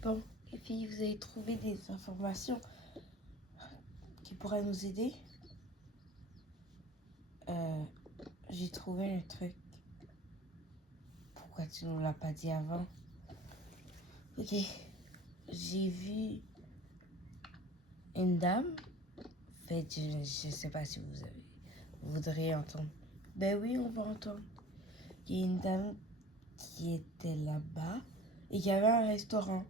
Bon, les filles, vous avez trouvé des informations qui pourraient nous aider? J'ai trouvé un truc. Pourquoi tu nous l'as pas dit avant? Ok, j'ai vu une dame. En fait, je sais pas si vous voudriez entendre. Ben oui, on va entendre. Il y a une dame qui était là-bas et qui avait un restaurant.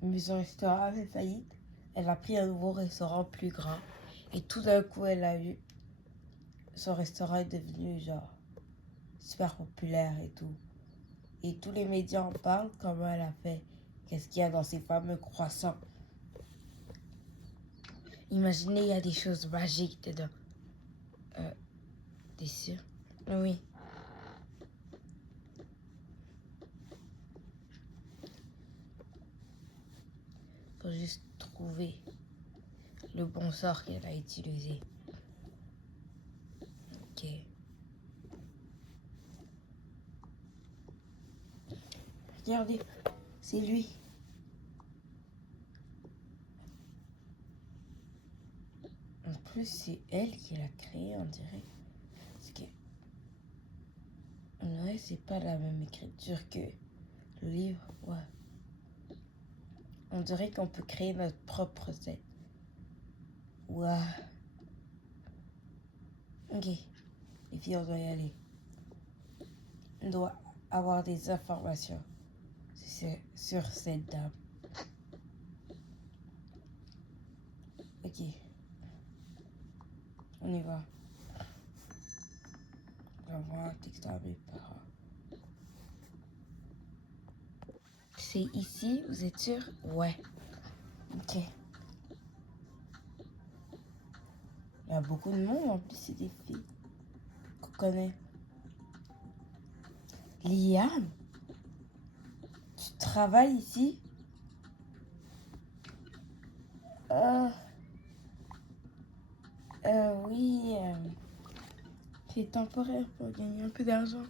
Mais son restaurant avait faillite. Elle a pris un nouveau restaurant plus grand. Et tout d'un coup, elle a eu... Son restaurant est devenu genre super populaire et tout. Et tous les médias en parlent, comment elle a fait. Qu'est-ce qu'il y a dans ces fameux croissants. Imaginez, il y a des choses magiques dedans. T'es sûr? Oui. Faut juste trouver le bon sort qu'elle a utilisé. Ok. Regardez, c'est lui. En plus, c'est elle qui l'a créé, on dirait. Parce que... Ouais, c'est pas la même écriture que le livre. Ouais. On dirait qu'on peut créer notre propre recette. Ouais. Ok. Les filles, on doit y aller. On doit avoir des informations sur cette dame. Ok. On y va. J'envoie un texto à mes parents. C'est ici, vous êtes sûr? Ouais. Ok. Il y a beaucoup de monde, en plus, c'est des filles qu'on connaît. Liam, tu travailles ici? Oui, c'est temporaire pour gagner un peu d'argent.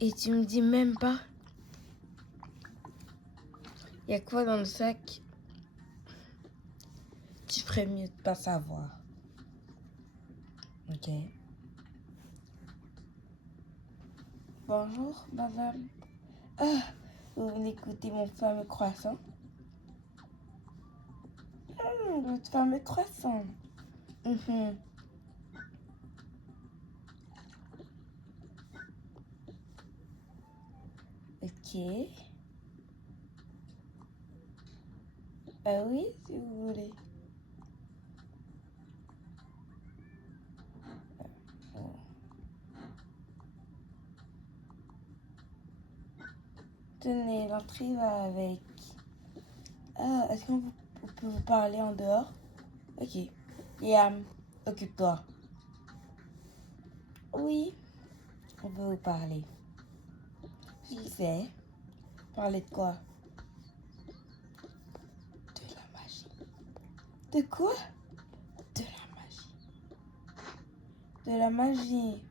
Et tu me dis même pas? Il y a quoi dans le sac? Tu ferais mieux de pas savoir. Ok. Bonjour, madame. Ah, vous venez goûter mon fameux croissant? Votre fameux croissant. Mhm. Ok. Oui, si vous voulez. Oh. Tenez, l'entrée va avec. Ah, est-ce qu'on peut vous parler en dehors? Ok. Liam, occupe-toi. Oui, on veut vous parler. Qui c'est? Parler de quoi? De la magie. De quoi? De la magie. De la magie.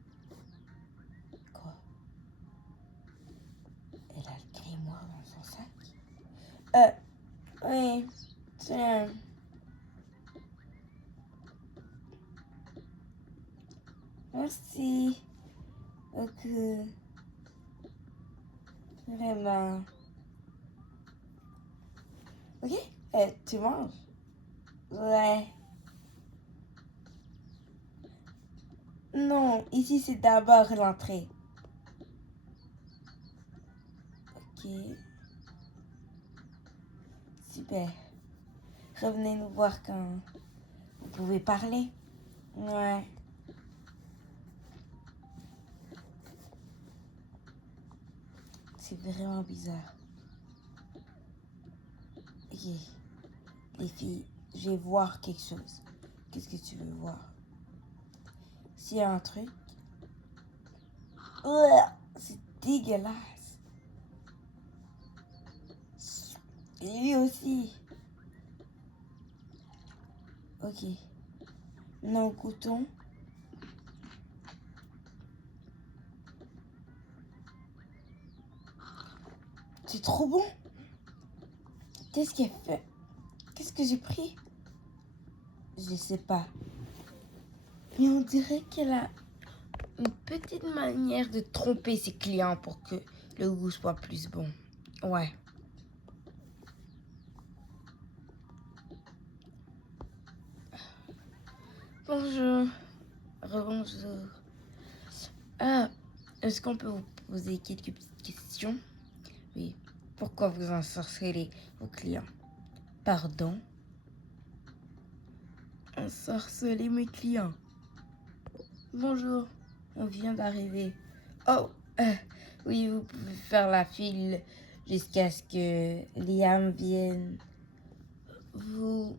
Quoi? Elle a le grimoire dans son sac? Oui. Tiens. Merci. Ok. Vraiment. Ok? Tu manges? Ouais. Non, ici c'est d'abord l'entrée. Ok. Super. Revenez nous voir quand vous pouvez parler. Ouais. C'est vraiment bizarre. Ok. Les filles, je vais voir quelque chose. Qu'est-ce que tu veux voir? S'il y a un truc. C'est dégueulasse. Et lui aussi. Ok. Maintenant, goûtons. C'est trop bon. Qu'est-ce qu'elle fait? Qu'est-ce que j'ai pris? Je sais pas. Mais on dirait qu'elle a une petite manière de tromper ses clients pour que le goût soit plus bon. Ouais. Bonjour. Rebonjour. Ah, est-ce qu'on peut vous poser quelques petites questions? Oui. Pourquoi vous ensorcelez vos clients? Pardon? Ensorceler mes clients. Bonjour, on vient d'arriver. Oh, oui, vous pouvez faire la file jusqu'à ce que Liam vienne vous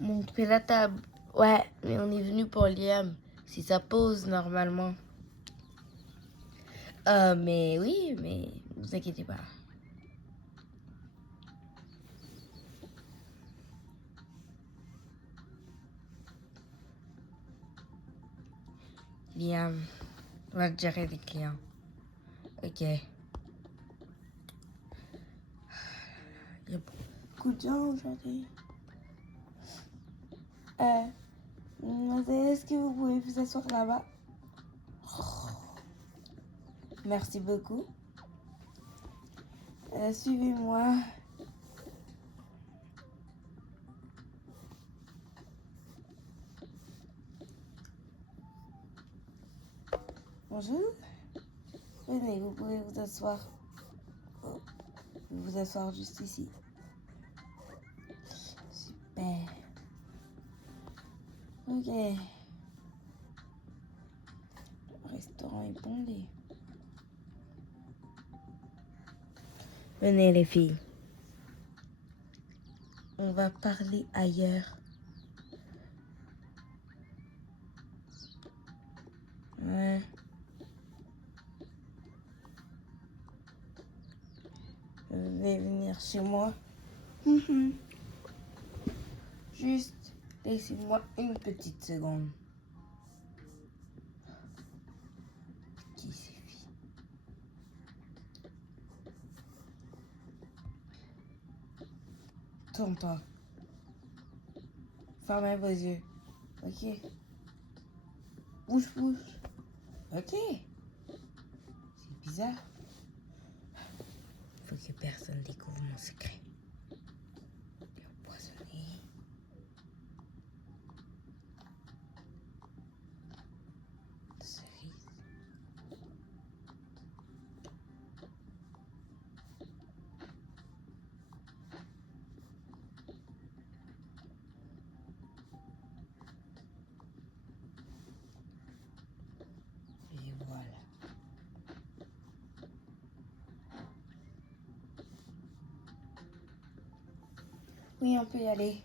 montrer la table. Ouais, mais on est venu pour Liam. C'est sa pause normalement. Mais oui, mais ne vous inquiétez pas. Liam va gérer les clients. Ok. Il y a beaucoup de gens aujourd'hui. Mademoiselle, est-ce que vous pouvez vous asseoir là-bas? Merci beaucoup. Suivez-moi. Bonjour. Venez, vous pouvez vous asseoir. Vous asseoir juste ici. Super. Ok. Le restaurant est bondé. Venez les filles. On va parler ailleurs. Ouais. Venez venir chez moi. Juste laissez-moi une petite seconde. Qui suffit. Tourne-toi. Fermez vos yeux. Ok. Bouge, bouge. Ok. C'est bizarre. Faut que personne découvre mon secret. Empoisonné. Cerise. Et voilà. Oui, on peut y aller.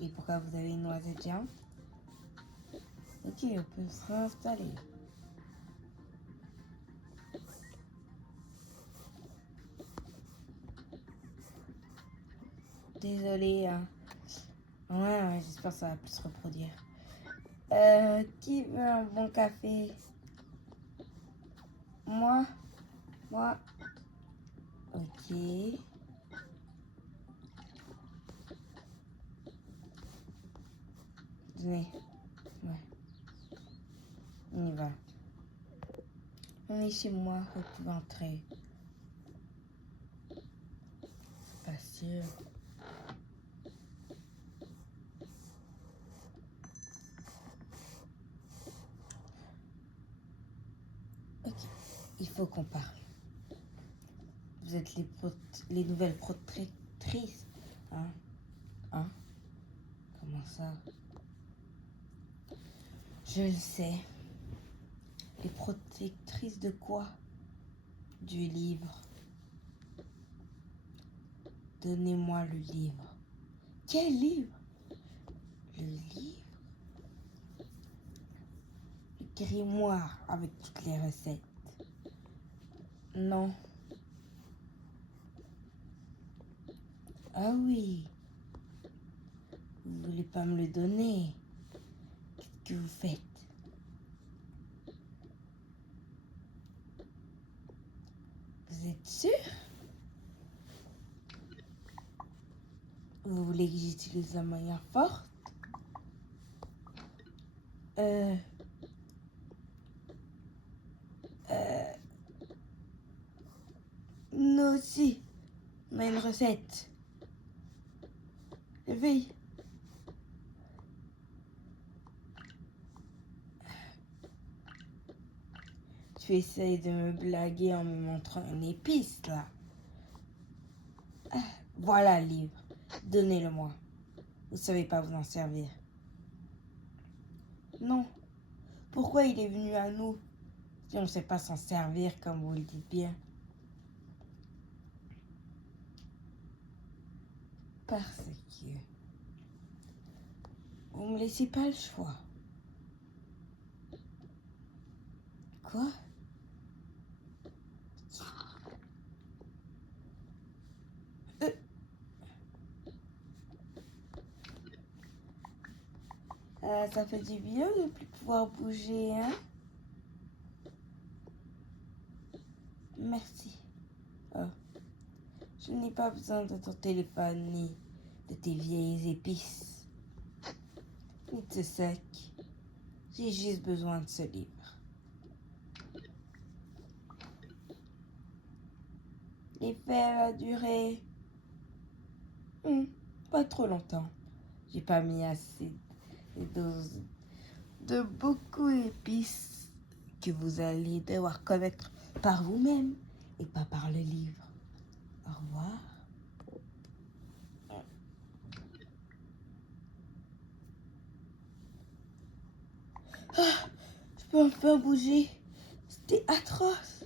Et pourquoi vous avez une noisette géante? Ok, on peut se réinstaller. Désolée, hein. Ouais, j'espère que ça va plus se reproduire. Qui veut un bon café? Moi? Moi? Ok. Venez. Ouais. On y va. On est chez moi, vous pouvez entrer. Pas sûr. Ok. Il faut qu'on parle. Vous êtes les nouvelles protectrices. Hein? Hein? Comment ça? Je le sais. Les protectrices de quoi? Du livre. Donnez-moi le livre. Quel livre? Le livre? Le grimoire avec toutes les recettes. Non. Ah oui. Vous voulez pas me le donner? Qu'est-ce que vous faites? Vous êtes sûr? Vous voulez que j'utilise un moyen fort? Euh, Nous aussi, on a une recette. Réveille. Tu essayes de me blaguer en me montrant une épice, là. Voilà le livre. Donnez-le-moi. Vous savez pas vous en servir. Non. Pourquoi il est venu à nous si on ne sait pas s'en servir comme vous le dites bien? Parce que vous me laissez pas le choix. Quoi? Ça fait du bien de ne plus pouvoir bouger, hein? Merci. Oh. Je n'ai pas besoin de ton téléphone ni de tes vieilles épices, ni de ce sac. J'ai juste besoin de ce livre. L'effet va durer pas trop longtemps. J'ai pas mis assez de doses de beaucoup d'épices que vous allez devoir connaître par vous-même et pas par le livre. Au revoir. Je peux enfin bouger. C'était atroce.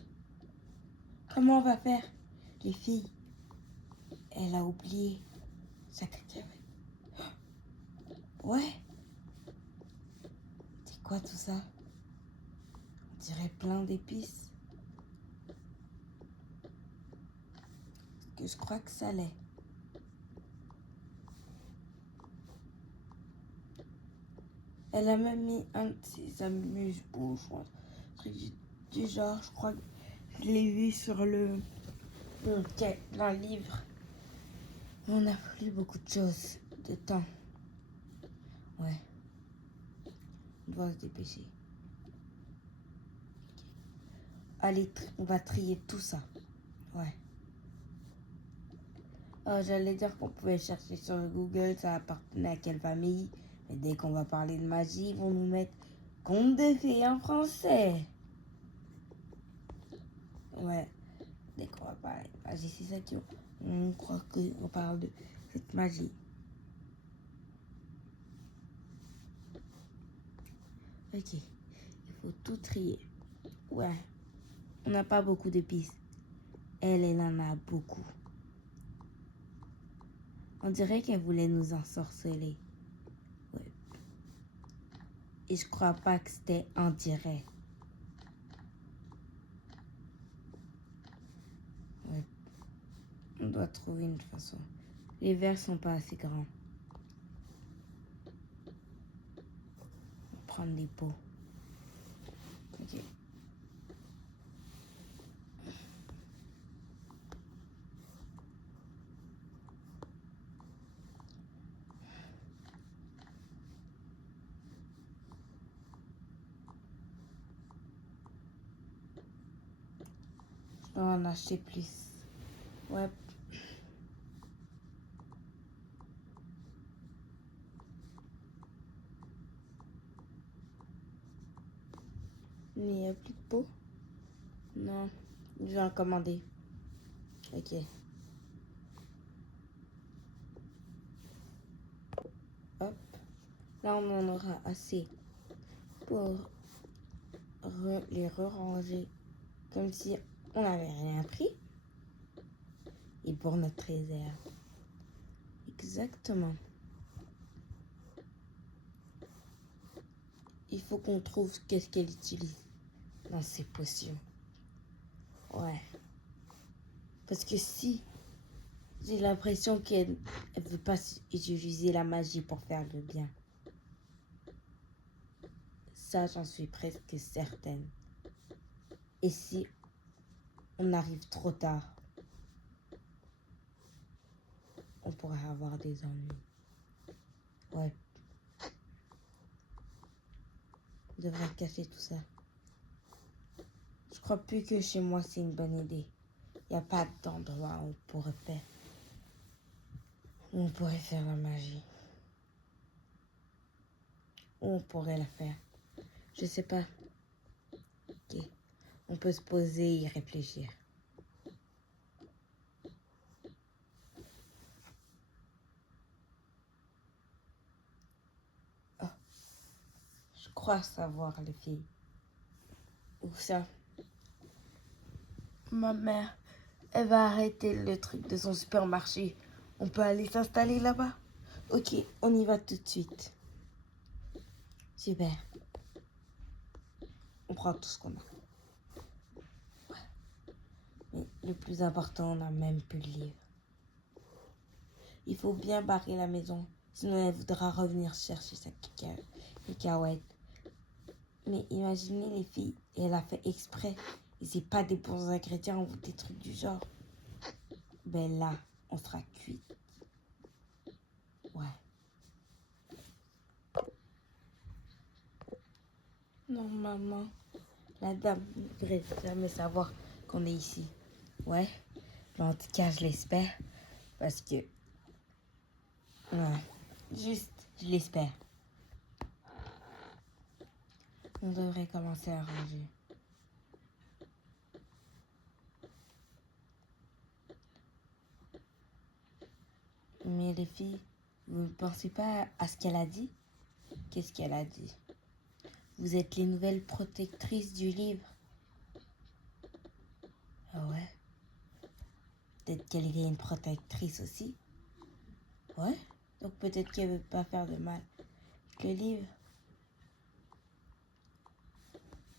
Comment on va faire? Les filles, elle a oublié sa cacahuète. Ouais. C'est quoi tout ça? On dirait plein d'épices. Que je crois que ça l'est. Elle a même mis un de ses amuse-bouches ou un truc du genre. Je crois que je l'ai vu sur le livre. On a plus beaucoup de choses, de temps. Ouais. On doit se dépêcher. Allez, on va trier tout ça. Ouais. Oh, j'allais dire qu'on pouvait chercher sur Google ça appartenait à quelle famille. Mais dès qu'on va parler de magie, ils vont nous mettre conte de fées en français. Ouais. Dès qu'on va parler de magie, c'est ça on croit qu'on parle de cette magie. Ok. Il faut tout trier. Ouais. On n'a pas beaucoup d'épices. Elle en a beaucoup. On dirait qu'elle voulait nous ensorceler. Ouais. Et je crois pas que c'était en direct. Ouais. On doit trouver une façon. Les verres sont pas assez grands. On va prendre des pots. Ok. Je dois en acheter plus. Ouais. Mais il n'y a plus de pots? Non. Je vais en commander. Ok. Hop. Là, on en aura assez pour les ranger comme si on n'avait rien pris. Et pour notre réserve. Exactement. Il faut qu'on trouve qu'est-ce qu'elle utilise dans ses potions. Ouais. Parce que si j'ai l'impression qu'elle ne veut pas utiliser la magie pour faire le bien. Ça, j'en suis presque certaine. Et si on arrive trop tard? on pourrait avoir des ennuis. Ouais. On devrait casser tout ça. Je crois plus que chez moi c'est une bonne idée. Il n'y a pas d'endroit où on pourrait faire la magie. Où on pourrait la faire. Je sais pas. Ok. On peut se poser et y réfléchir. Oh, je crois savoir les filles. Où ça? Ma mère, elle va arrêter le truc de son supermarché. On peut aller s'installer là-bas? Ok, on y va tout de suite. Super. On prend tout ce qu'on a. Mais le plus important, on n'a même plus le livre. Il faut bien barrer la maison, sinon elle voudra revenir chercher sa cacahuète. Mais imaginez les filles, et elle a fait exprès. Et c'est pas des bons ingrédients ou des trucs du genre. Ben là, on sera cuit. Ouais. Normalement, la dame ne devrait jamais savoir qu'on est ici. Ouais. Mais en tout cas, je l'espère. Parce que... Ouais. Juste, je l'espère. On devrait commencer à ranger. Mais les filles, vous ne pensez pas à ce qu'elle a dit? Qu'est-ce qu'elle a dit? Vous êtes les nouvelles protectrices du livre. Ah ouais? Peut-être qu'elle est une protectrice aussi. Ouais? Donc peut-être qu'elle veut pas faire de mal. Le livre.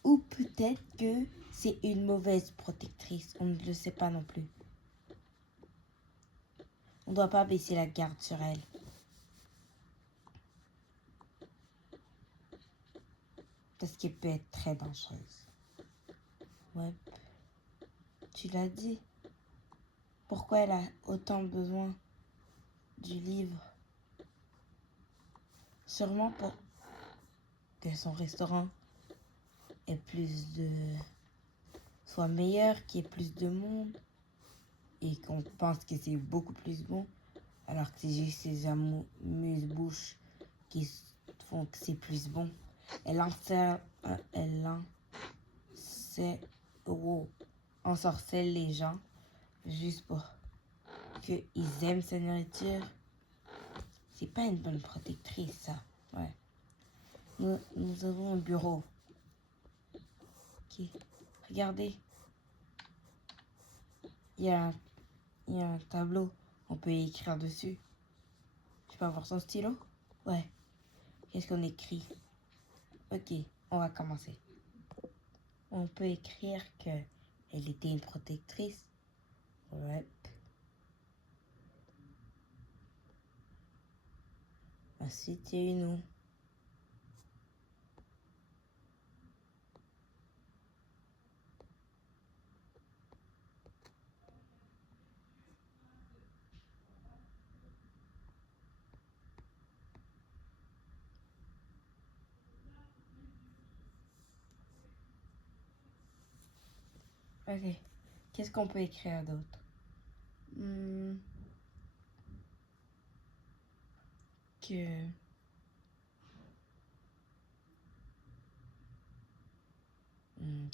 Ou peut-être que c'est une mauvaise protectrice. On ne le sait pas non plus. On ne doit pas baisser la garde sur elle. Parce qu'elle peut être très dangereuse. Ouais. Tu l'as dit. Pourquoi elle a autant besoin du livre? Sûrement pour que son restaurant ait soit meilleur, qu'il y ait plus de monde et qu'on pense que c'est beaucoup plus bon, alors que c'est juste ces amuse-bouches qui font que c'est plus bon. Elle ensorcelle les gens juste pour qu'ils aiment sa nourriture. C'est pas une bonne protectrice, ça. Ouais. Nous avons un bureau. Ok. Regardez. Il y a un tableau. On peut écrire dessus. Je peux avoir son stylo? Ouais. Qu'est-ce qu'on écrit? Ok, on va commencer. On peut écrire que elle était une protectrice. Ouais. Ensuite, il y a eu nous. Ok. Qu'est-ce qu'on peut écrire d'autre? Que...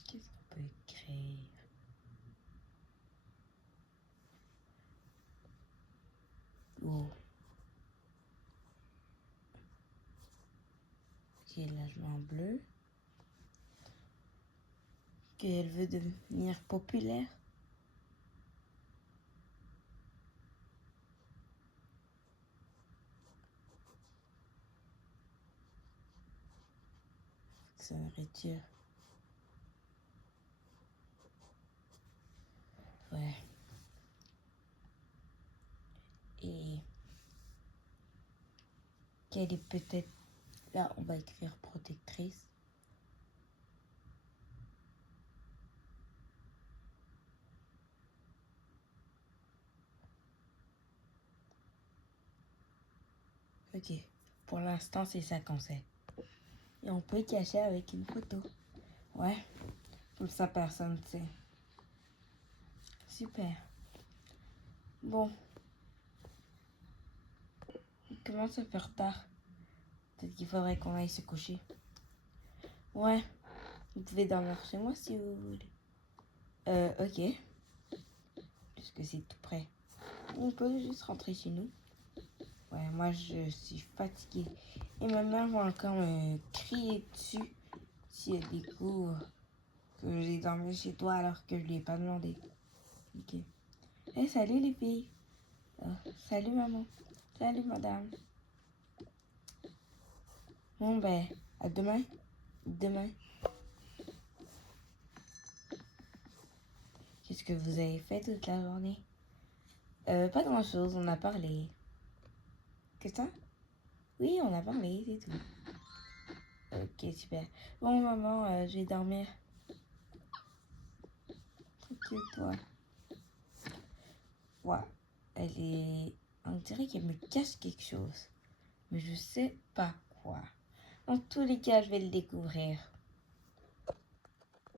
qu'est-ce qu'on peut écrire? Oh. Ok, là je mets en bleu. Qu'elle veut devenir populaire. Sa nourriture. Ouais. Et qu'elle est peut-être... Là, on va écrire protectrice. Ok. Pour l'instant, c'est ça qu'on sait. Et on peut cacher avec une photo. Ouais. Comme ça, personne ne sait. Super. Bon. Il commence à faire tard. Peut-être qu'il faudrait qu'on aille se coucher. Ouais. Vous pouvez dormir chez moi si vous voulez. Ok. Puisque c'est tout près. On peut juste rentrer chez nous. Ouais, moi je suis fatiguée. Et ma mère va encore me crier dessus si elle découvre que j'ai dormi chez toi alors que je lui ai pas demandé. Ok. Eh, salut les filles. Salut maman. Salut madame. Bon ben, à demain. Demain. Qu'est-ce que vous avez fait toute la journée? Pas grand chose, on a parlé. Que ça? Oui, on a parlé, c'est tout. Ok, super. Bon maman, je vais dormir. Tranquille toi. Ouais, elle est... On dirait qu'elle me cache quelque chose. Mais je sais pas quoi. En tous les cas, je vais le découvrir.